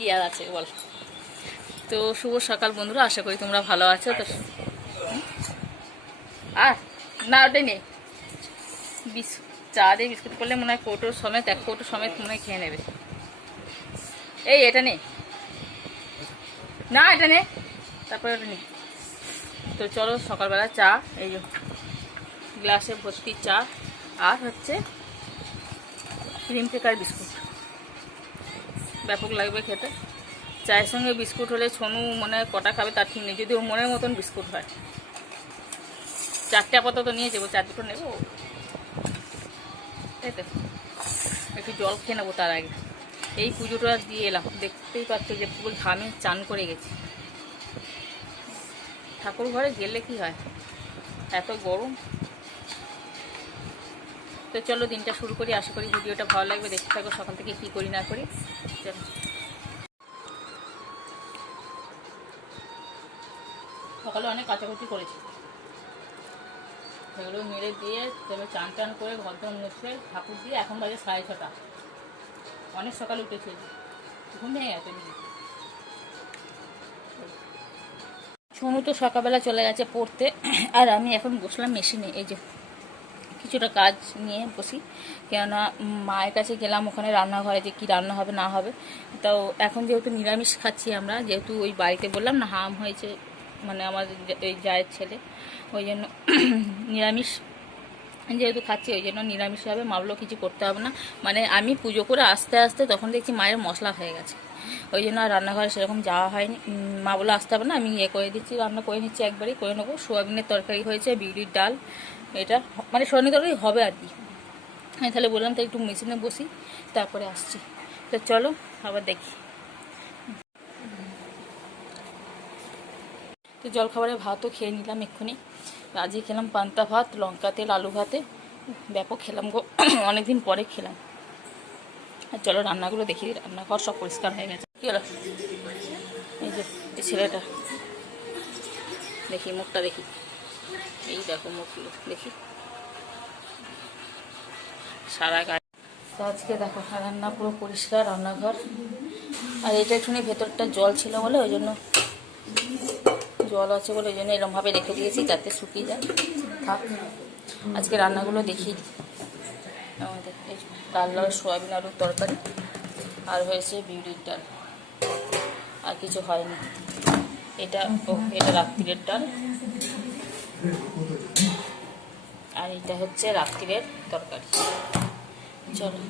কি আর আছে বল। তো শুভ সকাল বন্ধুরা, আশা করি তোমরা ভালো আছো। তো আর না ওটাই নেই, চা দিয়ে বিস্কুট করলে মনে হয় কৌটোর সমেত, এক কৌটো সমেত মনে হয় খেয়ে নেবে। এই এটা নেই, না এটা নেই, তারপরে ওটা নেই। তো চলো সকালবেলা চা, এই যে গ্লাসে ভর্তি চা, আর হচ্ছে ক্রিম কেকার বিস্কুট। ব্যাপক লাগবে খেতে। চায়ের সঙ্গে বিস্কুট হলে সোনু মনে হয় কটা খাবে তার ঠিক নেই, যদি ও মনের মতন বিস্কুট হয়। 4টে আপাতত নিয়ে যাবো, 4-2 নেবো, তাই তো। একটু জল খেয়ে নেবো তার আগে। এই পুজোটা দিয়ে এলাম, দেখতেই পাচ্ছ যে পুরো ঘামে চান করে গেছি। ঠাকুর ঘরে গেলে কি হয়, এত গরম। তো চলো দিনটা শুরু করি, আশা করি ভিডিওটা ভালো লাগবে, দেখতে থাকো সকাল থেকে কী করি না করি। চলো, সকালে অনেক কাচাকুচি করেছি, সেগুলো মেরে দিয়ে তবে চান টান করে ঘর দর মুছে ঠাকুর দিয়ে এখন বাজে 6:30। অনেক সকালে উঠেছে, ঘুম ভেঙে গেছে। সোনু তো সকালবেলা চলে গেছে পড়তে, আর আমি এখন বসলাম মেশিনে। এই যে কিছুটা কাজ নিয়ে বসি, কেননা মায়ের কাছে গেলাম ওখানে রান্নাঘরে যে কী রান্না হবে না হবে। তো এখন যেহেতু নিরামিষ খাচ্ছি আমরা, যেহেতু ওই বাড়িতে বললাম না হাম হয়েছে, মানে আমাদের এই জায়ের ছেলে, ওই জন্য নিরামিষ যেহেতু খাচ্ছি ওই জন্য নিরামিষ হবে। মাবলো কিছু করতে হবে না, মানে আমি পুজো করে আস্তে আস্তে তখন দেখছি মায়ের মশলা হয়ে গেছে, ওই জন্য আর রান্নাঘরে সেরকম যাওয়া হয়নি। মা বলে আসতে হবে না, আমি করে দিচ্ছি, রান্না করে নিচ্ছি, একবারই করে নেবো। সোয়াবিনের তরকারি হয়েছে, বিউলির ডাল, এটা মানে সোয়াবিনের তরকারি হবে আর কি। আমি তাহলে বললাম তাই একটু মেশিনে বসি, তারপরে আসছি। তো চলো আবার দেখি। তো জলখাবারে ভাতও খেয়ে নিলাম এক্ষুনি। আজকে খেলাম পান্তা ভাত, লঙ্কা তেল আলু ভাতে, ব্যাপক খেলাম গো, অনেকদিন পরে খেলাম। আর চলো রান্নাগুলো দেখি, রান্নাঘর সব পরিষ্কার হয়ে গেছে। কী হলো, এই যে এই ছেলেটা, দেখি মুখটা দেখি, এই দেখো মুখগুলো দেখি, সারা গায়ে। তো আজকে দেখো রান্না পুরো পরিষ্কার রান্নাঘর। আর এটা একটুখানি ভেতরটা জল ছিল বলে, ওই জন্য জল আছে বলে ওই জন্য এরমভাবে রেখে দিয়েছি যাতে শুকিয়ে যায়, থাক। আজকে রান্নাগুলো দেখিয়ে দিই। আমাদের এই ডাল আর সোয়াবিন আলুর তরকারি, আর হয়েছে বিউলির ডাল, আর কিছু হয়নি। এটা এটা রাত্রিরের ডাল, আর এটা হচ্ছে রাত্রিরের তরকারি। চলো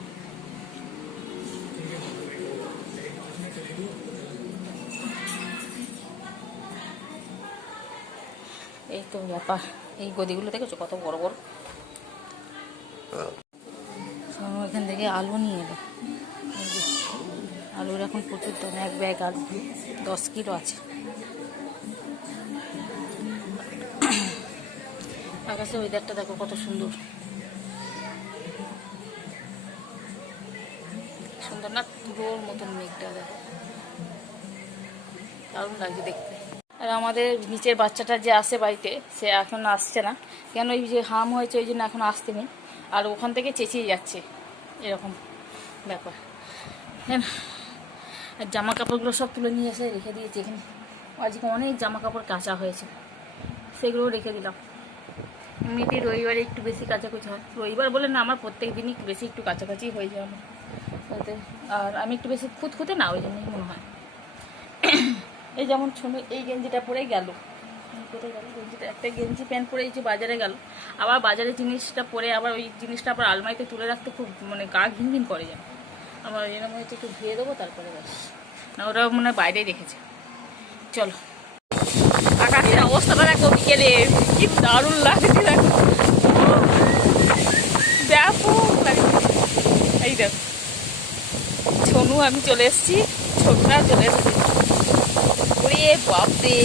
এই তো ব্যাপার। এই গদিগুলো দেখেছো কত বড় বড়। এখান থেকে আলু নিয়ে এলো, আলুর এখন প্রচুর দাম, এক ব্যাগ আলু 10 কিলো আছে। আকাশে ওয়েদারটা দেখো কত সুন্দর, সুন্দর না, তুলোর মতন মেঘটা দেখো, দারুণ লাগছে দেখতে। আর আমাদের নিচের বাচ্চাটা যে আসে বাড়িতে, সে এখন আসছে না, কেন ওই যে হাম হয়েছে ওই জন্য এখন আসতে নেই, আর ওখান থেকে চেঁচিয়ে যাচ্ছে, এরকম ব্যাপার। হ্যাঁ, আর জামা কাপড়গুলো সব তুলে নিয়ে এসে রেখে দিয়েছি এখানে। আজকে অনেক জামা কাপড় কাচা হয়েছে, সেগুলোও রেখে দিলাম। এমনিতে রবিবারে একটু বেশি কাচাকুচি হয়, রবিবার বলে না, আমার প্রত্যেক দিনই বেশি একটু কাছাকাছি হয়ে যায় আমার ওতে। আর আমি একটু বেশি খুঁতখুঁতে না, ওই জন্যই মনে হয়। এই যেমন ছোটো এই গেঞ্জিটা পরেই গেল, কোথায় গেল গেঞ্জিটা, একটা গেঞ্জি প্যান্ট পরে এই যে বাজারে গেল, আবার বাজারে জিনিসটা পরে আবার ওই জিনিসটা আবার আলমারিতে তুলে রাখতে খুব মানে গা ঘিন ঘিন করে যায় আমার, ওই জন্য মনে হচ্ছে একটু ধুয়ে দেবো তারপরে ব্যাস। না ওরা মনে হয় বাইরেই রেখেছে। চলো আকাশের অবস্থাটা দেখো বিকেলে, কি দারুণ লাগছে দেখো, ব্যাপক লাগছে। এই দেখো ছোনু আমি চলে এসেছি, ছোটরা চলে এসেছি, ওরে বাপরে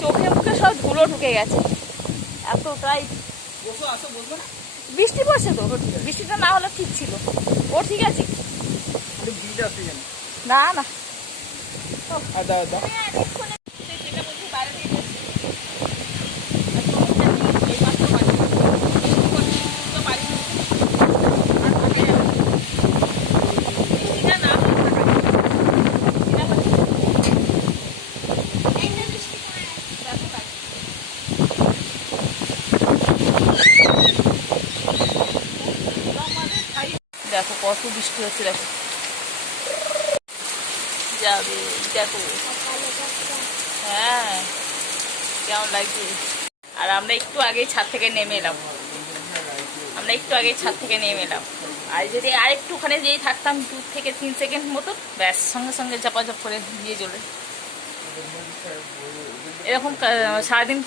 চোখে মুখে সব ধুলো ঢুকে গেছে, এতটাই বৃষ্টি পড়ছে। তো বৃষ্টিটা না হলে ঠিক ছিল, ও ঠিক আছে না না। খুব বৃষ্টি হচ্ছে দেখো, যাবে দেখো। হ্যাঁ কেমন লাগছে। আর আমরা একটু আগেই ছাদ থেকে নেমে এলাম, আর যদি আর একটুখানি যেই থাকতাম 2 থেকে 3 সেকেন্ড মতো, ব্যাস সঙ্গে সঙ্গে ঝাপাঝপ করে দিয়ে চলে। এরকম সারাদিন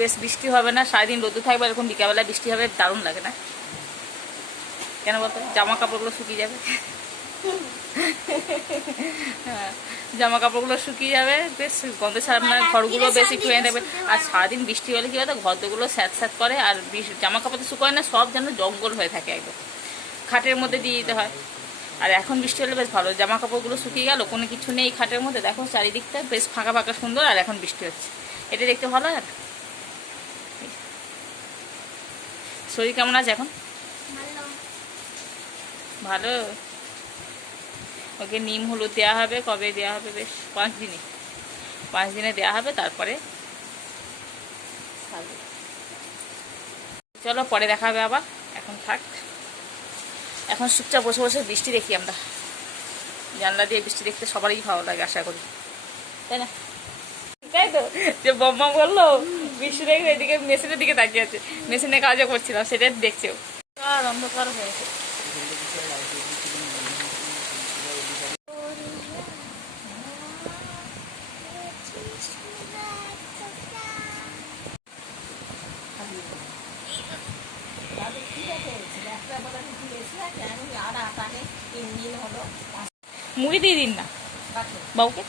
বেশ বৃষ্টি হবে না, সারাদিন রোদে থাকবে, এরকম বিকালবেলা বৃষ্টি হবে, দারুণ লাগে না? কেন বলতো? জামা কাপড়গুলো শুকিয়ে যাবে। হ্যাঁ জামা কাপড়গুলো শুকিয়ে যাবে, বেশ গন্ধে ছাড়া, মানে ঘরগুলো বেশ একটু এনে দেবে। আর সারাদিন বৃষ্টি হলে কি হয়, ঘরগুলো স্যাঁত স্যাঁত করে, আর জামা কাপড় তো শুকোয় না, সব যেন জঙ্গল হয়ে থাকে একদম, খাটের মধ্যে দিয়ে দিতে হয়। আর এখন বৃষ্টি হলে বেশ ভালো, জামা কাপড়গুলো শুকিয়ে গেল, কোনো কিছু নেই খাটের মধ্যে, দেখো চারিদিকটা বেশ ফাঁকা ফাঁকা সুন্দর। আর এখন বৃষ্টি হচ্ছে, এটা দেখতে ভালো। আর শরীর কেমন আছে এখন? ভালো। ওকে নিম হলুদ দেওয়া হবে, কবে দেওয়া হবে? বেশ 5 দিনে দেওয়া হবে, তারপরে চলো পরে দেখা হবে আবার। এখন থাক, এখন চুপচাপ বসে বসে বৃষ্টি দেখি আমরা। জানলা দিয়ে বৃষ্টি দেখতে সবারই ভালো লাগে আশা করি, তাই না? তাই তো, যে বম্মা বললো বৃষ্টি দেখবে, এদিকে মেশিনের দিকে তাকিয়ে আছে, মেশিনে কাজও করছিলাম, সেটাই দেখছেও। আর অন্ধকার হয়েছে। মুড়ি দিয়ে দিন না বাবুকে।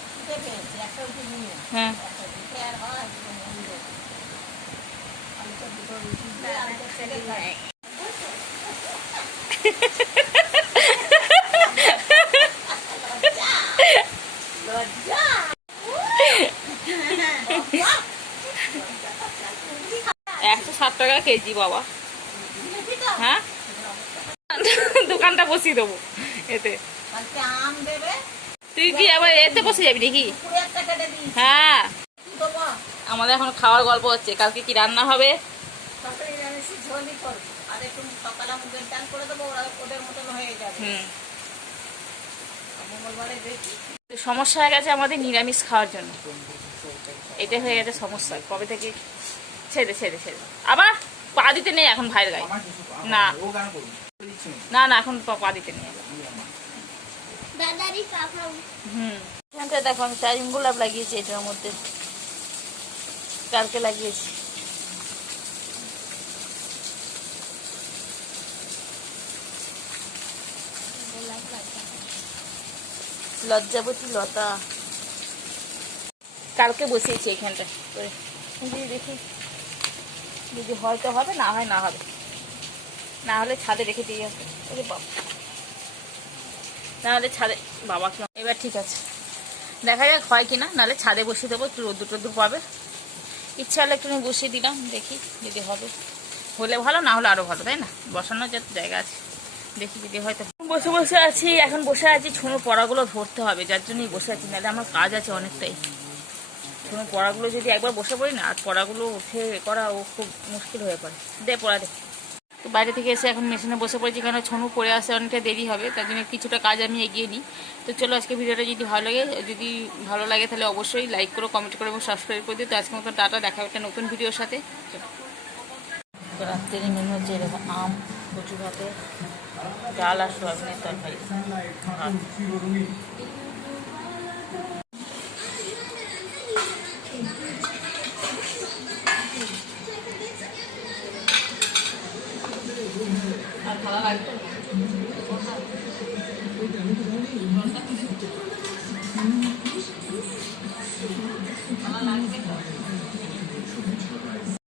হ্যাঁ $107 কেজি বাবা। হ্যাঁ দোকানটা বসিয়ে দেবো এতে। তুই কি আবার এতে বসে যাবি নাকি? হ্যাঁ আমাদের এখন খাওয়ার গল্প হচ্ছে, কালকে কি রান্না হবে। সমস্যা হয়ে গেছে আমাদের নিরামিষ খাওয়ার জন্য, এটা হয়ে গেছে সমস্যা কবে থেকে। ছেড়ে আবার পা দিতে নেই এখন ভাইয়ের গায়ে, না না না এখন পা দিতে নেই। এখানটা দেখো আমি চারিম গোলাপ লাগিয়েছি, এটার মধ্যে কালকে লাগিয়েছি। লজ্জাবতী লতা কালকে বসিয়েছি এখানটা করে, দেখি যদি হয়তো হবে, না হয় না হবে, না হলে ছাদে রেখে দিয়ে আসবে। ওরে বাবা, না হলে ছাদে, বাবা কি এবার ঠিক আছে, দেখা যাক হয় কিনা, নাহলে ছাদে বসিয়ে দেবো, একটু রোদ্দুর টদ্দুর পাবে। ইচ্ছা হলে একটু বসিয়ে দিলাম, দেখি যদি হবে, হলে ভালো, না হলে আরো ভালো, তাই না? বসানোর যত জায়গা আছে, দেখি যদি হয়তো। বসে আছি, এখন বসে আছি, ছোনো পড়াগুলো ধরতে হবে, যার জন্যই বসে আছি, নাহলে আমার কাজ আছে অনেকটাই। ছোনো পড়াগুলো যদি একবার বসে পড়ি না, আর পড়াগুলো উঠে করা ও খুব মুশকিল হয়ে পড়ে। পড়া দে। তো বাইরে থেকে এসে এখন মেশিনে বসে পড়েছি, কেন ছোনু পড়ে আসে অনেকটা দেরি হবে, তার জন্য কিছুটা কাজ আমি এগিয়ে নিই। তো চলো আজকে ভিডিওটা যদি ভালো লাগে তাহলে অবশ্যই লাইক করো, কমেন্ট করো এবং সাবস্ক্রাইব করে দিও। তো আজকে মতো টাটা, দেখা একটা নতুন ভিডিওর সাথে। তো রাত্রের মেনু হচ্ছে এরকম আম, কচু ভাতে, ডাল আর সোয়াবিনের তরকারি।